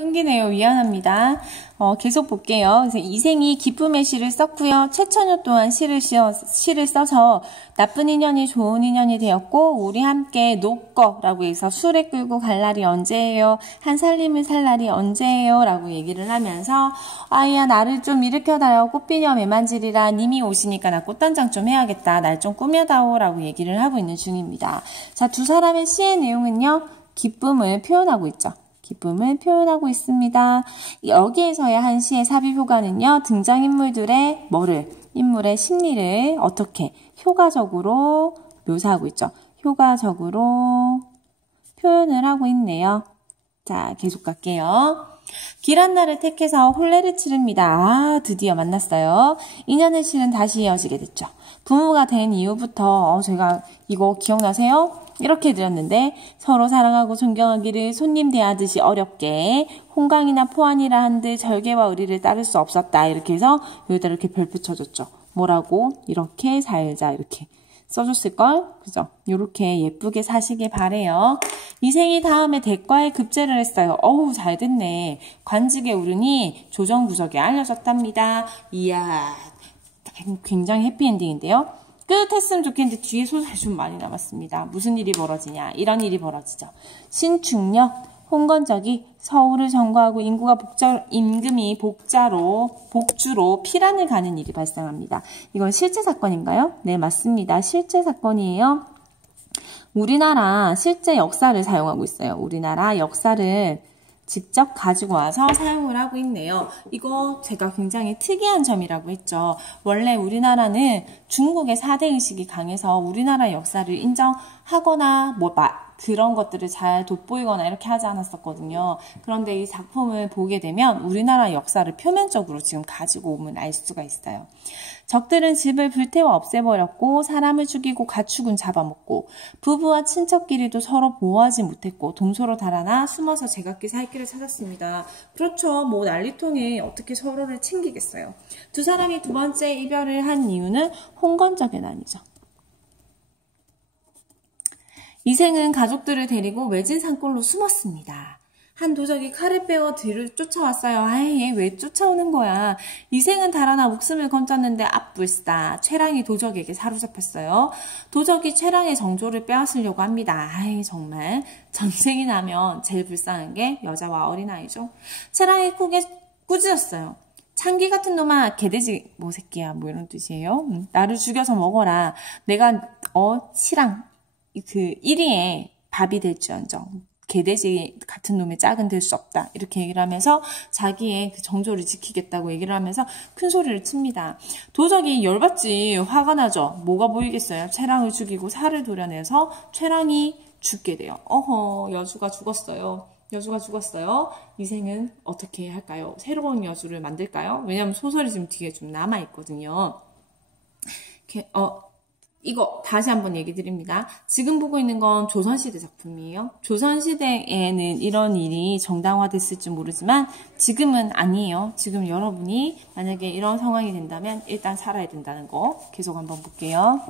끊기네요. 미안합니다. 계속 볼게요. 그래서 이생이 기쁨의 시를 썼고요. 최천여 또한 시를 써서 나쁜 인연이 좋은 인연이 되었고 우리 함께 녹거라고 해서 술에 끌고 갈 날이 언제예요? 한 살림을 살 날이 언제예요? 라고 얘기를 하면서 아이야 나를 좀 일으켜다요. 꽃비녀 매만질이라 님이 오시니까 나 꽃단장 좀 해야겠다. 날 좀 꾸며다오 라고 얘기를 하고 있는 중입니다. 자, 두 사람의 시의 내용은요. 기쁨을 표현하고 있죠. 기쁨을 표현하고 있습니다. 여기에서의 한 시의 삽입 효과는요. 등장인물들의 인물의 심리를 어떻게 효과적으로 묘사하고 있죠. 효과적으로 표현을 하고 있네요. 자, 계속 갈게요. 길한 날을 택해서 혼례를 치릅니다. 드디어 만났어요. 인연의 실은 다시 이어지게 됐죠. 부모가 된 이후부터 제가 이거 기억나세요? 이렇게 드렸는데 서로 사랑하고 존경하기를 손님 대하듯이 어렵게 홍강이나 포안이라 한들 절개와 의리를 따를 수 없었다. 이렇게 해서 여기다 이렇게 별 붙여줬죠. 뭐라고? 이렇게 살자 이렇게 써줬을걸? 그죠? 이렇게 예쁘게 사시길 바래요. 이생이 다음에 대과에 급제를 했어요. 어우 잘 됐네. 관직에 오르니 조정구석에 알려졌답니다. 이야 굉장히 해피엔딩인데요. 끝했으면 좋겠는데 뒤에 소설 좀 많이 남았습니다. 무슨 일이 벌어지냐? 이런 일이 벌어지죠. 신충력, 홍건적이 서울을 점거하고 임금이 복주로 피란을 가는 일이 발생합니다. 이건 실제 사건인가요? 네, 맞습니다. 실제 사건이에요. 우리나라 실제 역사를 사용하고 있어요. 우리나라 역사를 직접 가지고 와서 사용을 하고 있네요. 이거 제가 굉장히 특이한 점이라고 했죠. 원래 우리나라는 중국의 4대 의식이 강해서 우리나라 역사를 인정하거나 그런 것들을 잘 돋보이거나 이렇게 하지 않았었거든요. 그런데 이 작품을 보게 되면 우리나라 역사를 표면적으로 지금 가지고 오면 알 수가 있어요. 적들은 집을 불태워 없애버렸고 사람을 죽이고 가축은 잡아먹고 부부와 친척끼리도 서로 보호하지 못했고 동서로 달아나 숨어서 제각기 살 길을 찾았습니다. 그렇죠. 뭐 난리통에 어떻게 서로를 챙기겠어요. 두 사람이 두 번째 이별을 한 이유는 홍건적의 난이죠. 이생은 가족들을 데리고 외진 산골로 숨었습니다. 한 도적이 칼을 빼어 뒤를 쫓아왔어요. 아이, 얘 왜 쫓아오는 거야? 이생은 달아나 목숨을 건졌는데 앞불싸 최랑이 도적에게 사로잡혔어요. 도적이 최랑의 정조를 빼앗으려고 합니다. 아이, 정말 전쟁이 나면 제일 불쌍한 게 여자와 어린아이죠. 최랑이 꾸짖었어요. 창기 같은 놈아, 개돼지 뭐 새끼야, 뭐 이런 뜻이에요. 나를 죽여서 먹어라. 내가 치랑 그 1위에 밥이 될지언정 개돼지 같은 놈의 짝은 될 수 없다. 이렇게 얘기를 하면서 자기의 그 정조를 지키겠다고 얘기를 하면서 큰 소리를 칩니다. 도적이 열받지 화가 나죠. 뭐가 보이겠어요. 최랑을 죽이고 살을 도려내서 최랑이 죽게 돼요. 여주가 죽었어요. 이생은 어떻게 할까요? 새로운 여주를 만들까요? 왜냐하면 소설이 지금 뒤에 좀 남아있거든요. 이거 다시 한번 얘기 드립니다. 지금 보고 있는 건 조선시대 작품이에요. 조선시대에는 이런 일이 정당화됐을지 모르지만 지금은 아니에요. 지금 여러분이 만약에 이런 상황이 된다면 일단 살아야 된다는 거 계속 한번 볼게요.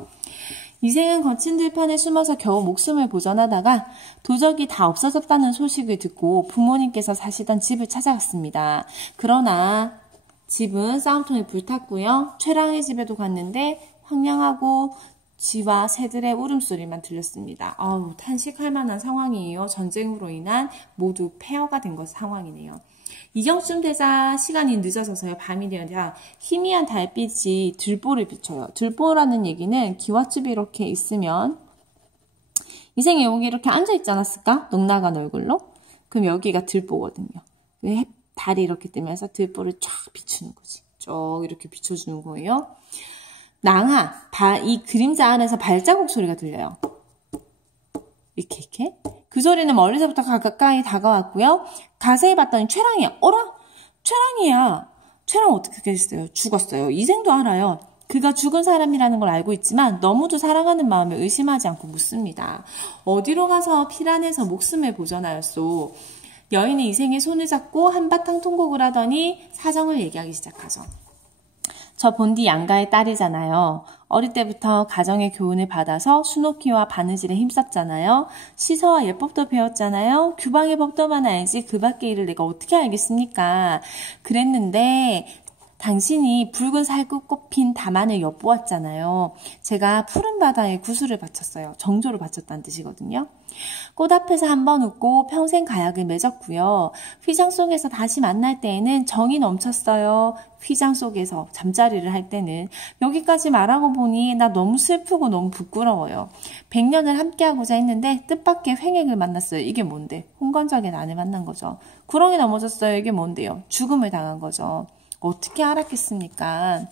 이생은 거친 들판에 숨어서 겨우 목숨을 보전하다가 도적이 다 없어졌다는 소식을 듣고 부모님께서 사시던 집을 찾아갔습니다. 그러나 집은 싸움통에 불탔고요. 최랑의 집에도 갔는데 황량하고 쥐와 새들의 울음소리만 들렸습니다. 탄식할 만한 상황이에요. 전쟁으로 인한 모두 폐허가 된 상황이네요. 이경쯤 되자 시간이 늦어져서요. 밤이 되자 희미한 달빛이 들보를 비춰요. 들보라는 얘기는 기와집이 이렇게 있으면 이생이 여기 이렇게 앉아있지 않았을까? 넉나간 얼굴로? 그럼 여기가 들보거든요. 달이 이렇게 뜨면서 들보를 쫙 비추는 거지. 쭉 이렇게 비춰주는 거예요. 이 그림자 안에서 발자국 소리가 들려요. 이렇게. 그 소리는 멀리서부터 가까이 다가왔고요. 자세히 봤더니 최랑이야. 어라? 최랑이야. 최랑 어떻게 됐어요? 죽었어요. 이생도 알아요. 그가 죽은 사람이라는 걸 알고 있지만 너무도 사랑하는 마음에 의심하지 않고 묻습니다. 어디로 가서 피란에서 목숨을 보전하였소? 여인이 이생의 손을 잡고 한바탕 통곡을 하더니 사정을 얘기하기 시작하죠. 저 본디 양가의 딸이잖아요. 어릴 때부터 가정의 교훈을 받아서 수놓기와 바느질에 힘썼잖아요. 시서와 예법도 배웠잖아요. 규방의 법도만 알지 그 밖의 일을 내가 어떻게 알겠습니까? 그랬는데 당신이 붉은 살구 꽃핀 다만을 엿보았잖아요. 제가 푸른 바다에 구슬을 바쳤어요. 정조를 바쳤다는 뜻이거든요. 꽃 앞에서 한번 웃고 평생 가약을 맺었고요. 휘장 속에서 다시 만날 때에는 정이 넘쳤어요. 휘장 속에서 잠자리를 할 때는. 여기까지 말하고 보니 나 너무 슬프고 너무 부끄러워요. 100년을 함께하고자 했는데 뜻밖의 횡액을 만났어요. 이게 뭔데? 홍건적인 아내 만난 거죠. 구렁이 넘어졌어요. 이게 뭔데요? 죽음을 당한 거죠. 어떻게 알았겠습니까?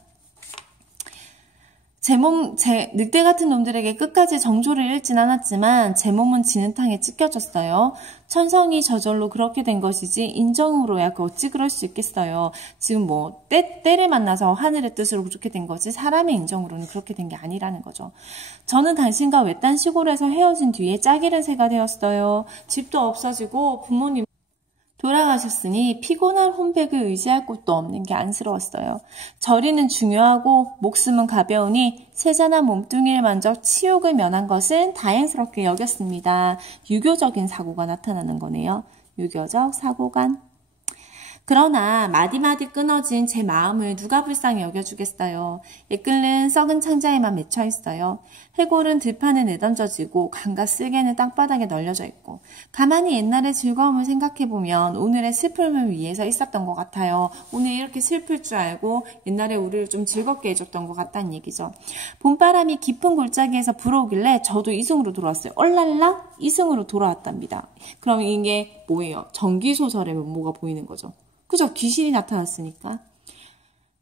늑대 같은 놈들에게 끝까지 정조를 잃진 않았지만 제 몸은 진흙탕에 찢겨졌어요. 천성이 저절로 그렇게 된 것이지 인정으로야 그 어찌 그럴 수 있겠어요. 지금 뭐 때를 만나서 하늘의 뜻으로 그렇게 된 거지 사람의 인정으로는 그렇게 된 게 아니라는 거죠. 저는 당신과 외딴 시골에서 헤어진 뒤에 짝이른 새가 되었어요. 집도 없어지고 부모님 돌아가셨으니 피곤한 혼백을 의지할 곳도 없는 게 안쓰러웠어요. 저리는 중요하고 목숨은 가벼우니 세잔한 몸뚱이를 만져 치욕을 면한 것은 다행스럽게 여겼습니다. 유교적인 사고가 나타나는 거네요. 유교적 사고관. 그러나 마디마디 끊어진 제 마음을 누가 불쌍히 여겨주겠어요. 애끓는 썩은 창자에만 맺혀 있어요. 해골은 들판에 내던져지고 강과 쓸개는 땅바닥에 널려져 있고 가만히 옛날의 즐거움을 생각해보면 오늘의 슬픔을 위해서 있었던 것 같아요. 오늘 이렇게 슬플 줄 알고 옛날에 우리를 좀 즐겁게 해줬던 것 같다는 얘기죠. 봄바람이 깊은 골짜기에서 불어오길래 저도 이승으로 돌아왔어요. 얼랄라 이승으로 돌아왔답니다. 그럼 이게 뭐예요? 전기소설의 면모가 보이는 거죠. 그죠? 귀신이 나타났으니까.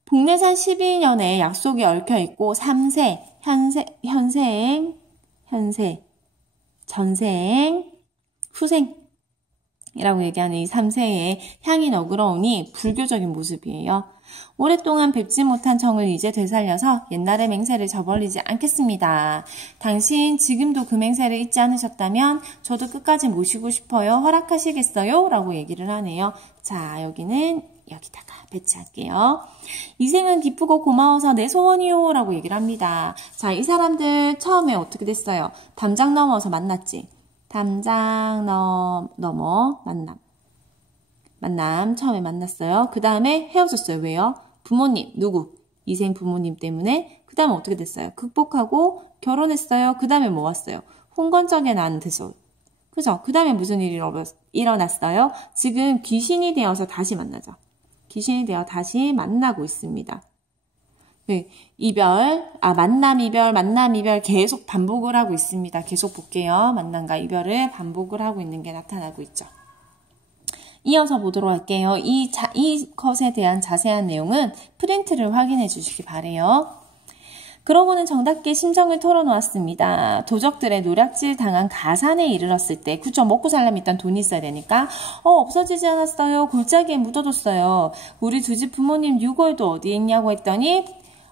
복례산 12년에 약속이 얽혀있고 3세, 현생, 전생, 후생이라고 얘기하는 이 3세의 향이 너그러우니 불교적인 모습이에요. 오랫동안 뵙지 못한 정을 이제 되살려서 옛날의 맹세를 저버리지 않겠습니다. 당신 지금도 그 맹세를 잊지 않으셨다면 저도 끝까지 모시고 싶어요. 허락하시겠어요? 라고 얘기를 하네요. 자, 여기는 여기다가 배치할게요. 이 생은 기쁘고 고마워서 내 소원이요 라고 얘기를 합니다. 자, 이 사람들 처음에 어떻게 됐어요? 담장 넘어서 만났지. 담장 넘어 만남 처음에 만났어요. 그 다음에 헤어졌어요. 왜요? 부모님, 누구? 이생 부모님 때문에. 그 다음에 어떻게 됐어요? 극복하고 결혼했어요. 그 다음에 뭐 왔어요? 홍건적에 낳은 대소. 그죠? 그 다음에 무슨 일이 일어났어요? 지금 귀신이 되어서 다시 만나죠. 귀신이 되어 다시 만나고 있습니다. 네, 만남, 이별 계속 반복을 하고 있습니다. 계속 볼게요. 만남과 이별을 반복을 하고 있는 게 나타나고 있죠. 이어서 보도록 할게요. 이 것에 대한 자세한 내용은 프린트를 확인해 주시기 바래요. 그러고는 정답게 심정을 털어놓았습니다. 도적들의 노략질 당한 가산에 이르렀을 때, 그쵸, 먹고 살려면 일단 돈이 있어야 되니까, 없어지지 않았어요. 골짜기에 묻어뒀어요. 우리 두 집 부모님 유골도 어디에 있냐고 했더니,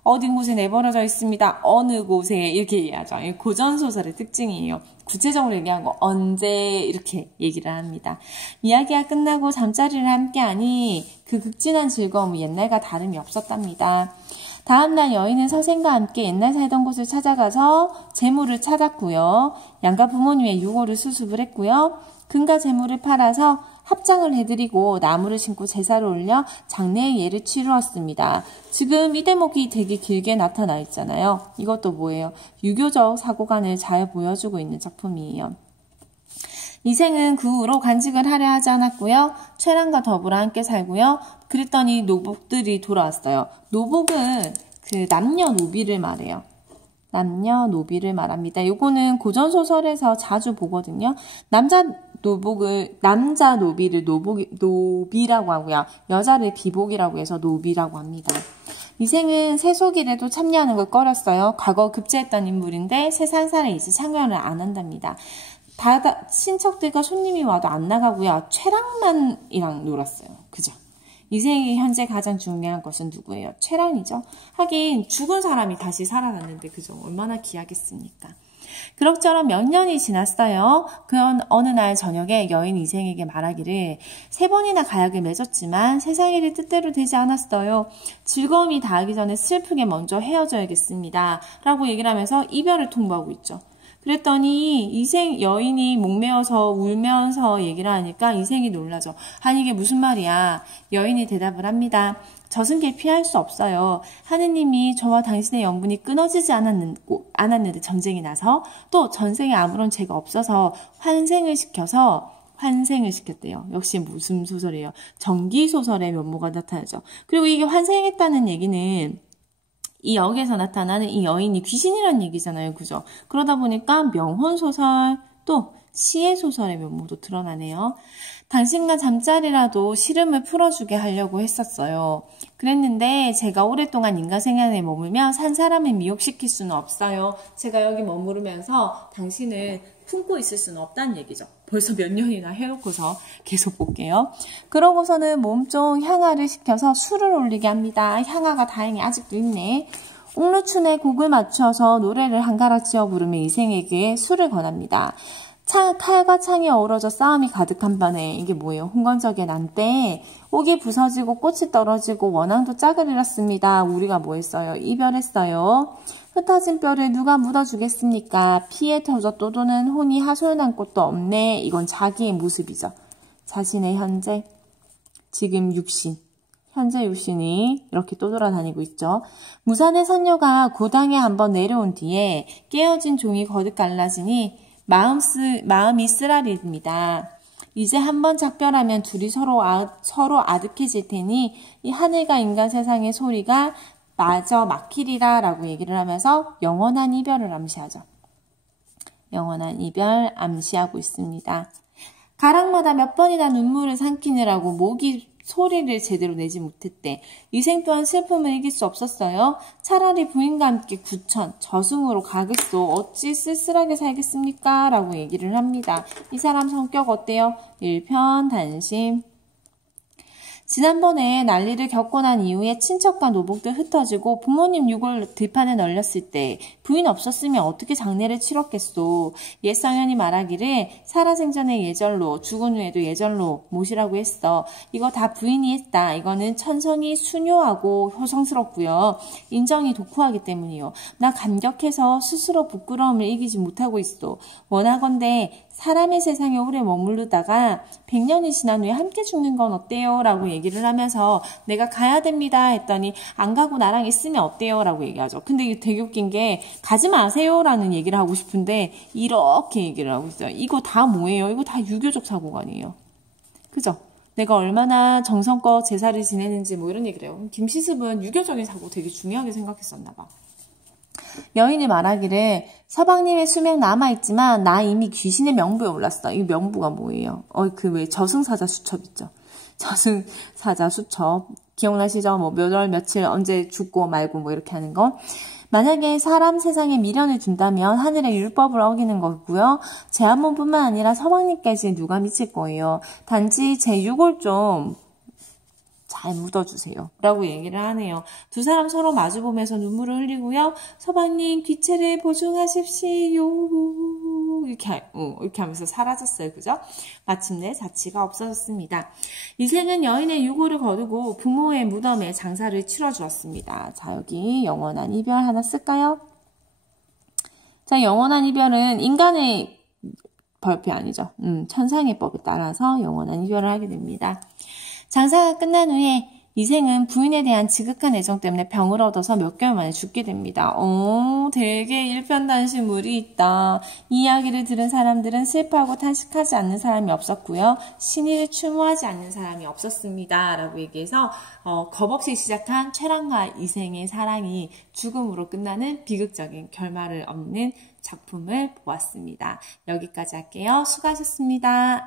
어딘 곳에 내버려져 있습니다. 어느 곳에 이렇게 얘기하죠. 고전소설의 특징이에요. 구체적으로 얘기하고 언제 이렇게 얘기를 합니다. 이야기가 끝나고 잠자리를 함께하니 그 극진한 즐거움은 옛날과 다름이 없었답니다. 다음날 여인은 서생과 함께 옛날 살던 곳을 찾아가서 재물을 찾았고요. 양가 부모님의 유골을 수습을 했고요. 금과 재물을 팔아서 합장을 해드리고 나무를 심고 제사를 올려 장례의 예를 치루었습니다. 지금 이 대목이 되게 길게 나타나 있잖아요. 이것도 뭐예요? 유교적 사고관을 잘 보여주고 있는 작품이에요. 이생은 그 후로 간직을 하려 하지 않았고요. 최랑과 더불어 함께 살고요. 그랬더니 노복들이 돌아왔어요. 노복은 그 남녀노비를 말해요. 남녀노비를 말합니다. 요거는 고전소설에서 자주 보거든요. 남자 노비를 노비라고 하고요. 여자를 비복이라고 해서 노비라고 합니다. 이생은 세속일에도 참여하는 걸 꺼렸어요. 과거 급제했던 인물인데 세상사에 이제 참여를 안 한답니다. 친척들과 손님이 와도 안 나가고요. 최랑만이랑 놀았어요. 그죠? 이생이 현재 가장 중요한 것은 누구예요? 최랑이죠. 하긴 죽은 사람이 다시 살아났는데 그죠? 얼마나 귀하겠습니까? 그럭저럭 몇 년이 지났어요. 그런 어느 날 저녁에 여인 이생에게 말하기를 3번이나 가약을 맺었지만 세상 일이 뜻대로 되지 않았어요. 즐거움이 닿기 전에 슬프게 먼저 헤어져야겠습니다. 라고 얘기를 하면서 이별을 통보하고 있죠. 그랬더니 이생 여인이 목매어서 울면서 얘기를 하니까 이생이 놀라죠. 아니 이게 무슨 말이야. 여인이 대답을 합니다. 저승길 피할 수 없어요. 하느님이 저와 당신의 연분이 끊어지지 않았는데 전쟁이 나서 또 전생에 아무런 죄가 없어서 환생을 시켰대요. 역시 무슨 소설이에요. 전기소설의 면모가 나타나죠. 그리고 이게 환생했다는 얘기는 이 역에서 나타나는 이 여인이 귀신이라는 얘기잖아요. 그죠? 그러다 보니까 명혼소설 또 시의 소설의 면모도 드러나네요. 당신과 잠자리라도 시름을 풀어주게 하려고 했었어요. 그랬는데 제가 오랫동안 인간 생활에 머물며 산 사람을 미혹시킬 수는 없어요. 제가 여기 머무르면서 당신을 품고 있을 수는 없다는 얘기죠. 벌써 몇 년이나 해놓고서 계속 볼게요. 그러고서는 몸종 향화를 시켜서 술을 올리게 합니다. 향화가 다행히 아직도 있네. 옥루춘의 곡을 맞춰서 노래를 한가락지어 부르며 이생에게 술을 권합니다. 칼과 창이 어우러져 싸움이 가득한 반에 이게 뭐예요? 홍건적의 난때 옥이 부서지고 꽃이 떨어지고 원앙도 짝을 잃었습니다. 우리가 뭐 했어요? 이별했어요. 흩어진 뼈를 누가 묻어주겠습니까? 피에 터져 떠도는 혼이 하소연한 곳도 없네. 이건 자기의 모습이죠. 자신의 현재, 지금 육신, 현재 육신이 이렇게 떠돌아다니고 있죠. 무산의 선녀가 고당에 한번 내려온 뒤에 깨어진 종이 거듭 갈라지니 마음이 쓰라립니다. 이제 한번 작별하면 둘이 서로 아득해질 테니 이 하늘과 인간 세상의 소리가 마저 막히리라 라고 얘기를 하면서 영원한 이별을 암시하죠. 영원한 이별 암시하고 있습니다. 가락마다 몇 번이나 눈물을 삼키느라고 목이 소리를 제대로 내지 못했대. 이생 또한 슬픔을 이길 수 없었어요. 차라리 부인과 함께 구천, 저승으로 가겠소. 어찌 쓸쓸하게 살겠습니까? 라고 얘기를 합니다. 이 사람 성격 어때요? 일편단심. 지난번에 난리를 겪고 난 이후에 친척과 노복들 흩어지고 부모님 유골 들판에 널렸을 때 부인 없었으면 어떻게 장례를 치렀겠소. 옛 성현이 말하기를 살아생전에 예절로 죽은 후에도 예절로 모시라고 했어. 이거 다 부인이 했다. 이거는 천성이 순요하고 효성스럽고요. 인정이 독후하기 때문이요. 나 감격해서 스스로 부끄러움을 이기지 못하고 있어. 원하건대 사람의 세상에 오래 머무르다가 100년이 지난 후에 함께 죽는 건 어때요? 라고 얘기를 하면서 내가 가야 됩니다 했더니 안 가고 나랑 있으면 어때요? 라고 얘기하죠. 근데 이게 되게 웃긴 게 가지 마세요 라는 얘기를 하고 싶은데 이렇게 얘기를 하고 있어요. 이거 다 뭐예요? 이거 다 유교적 사고관이에요. 그죠? 내가 얼마나 정성껏 제사를 지내는지 뭐 이런 얘기를 해요. 김시습은 유교적인 사고 되게 중요하게 생각했었나 봐. 여인이 말하기를 서방님의 수명 남아있지만 나 이미 귀신의 명부에 올랐어. 이 명부가 뭐예요? 그 왜 저승사자 수첩 있죠. 저승사자 수첩 기억나시죠? 뭐 몇 월 며칠 언제 죽고 말고 뭐 이렇게 하는 거. 만약에 사람 세상에 미련을 둔다면 하늘의 율법을 어기는 거고요. 제 한 몸뿐만 아니라 서방님까지 누가 미칠 거예요. 단지 제 유골 좀 잘 묻어주세요. 라고 얘기를 하네요. 두 사람 서로 마주보면서 눈물을 흘리고요. 서방님 귀체를 보증하십시오. 이렇게 하면서 사라졌어요. 그죠? 마침내 자취가 없어졌습니다. 이생은 여인의 유골을 거두고 부모의 무덤에 장사를 치러주었습니다. 자, 여기 영원한 이별 하나 쓸까요? 자, 영원한 이별은 인간의 법이 아니죠. 천상의 법에 따라서 영원한 이별을 하게 됩니다. 장사가 끝난 후에 이생은 부인에 대한 지극한 애정 때문에 병을 얻어서 몇 개월 만에 죽게 됩니다. 되게 일편단심물이 있다. 이 이야기를 들은 사람들은 슬퍼하고 탄식하지 않는 사람이 없었고요. 신의를 추모하지 않는 사람이 없었습니다. 라고 얘기해서 겁없이 시작한 최랑과 이생의 사랑이 죽음으로 끝나는 비극적인 결말을 얻는 작품을 보았습니다. 여기까지 할게요. 수고하셨습니다.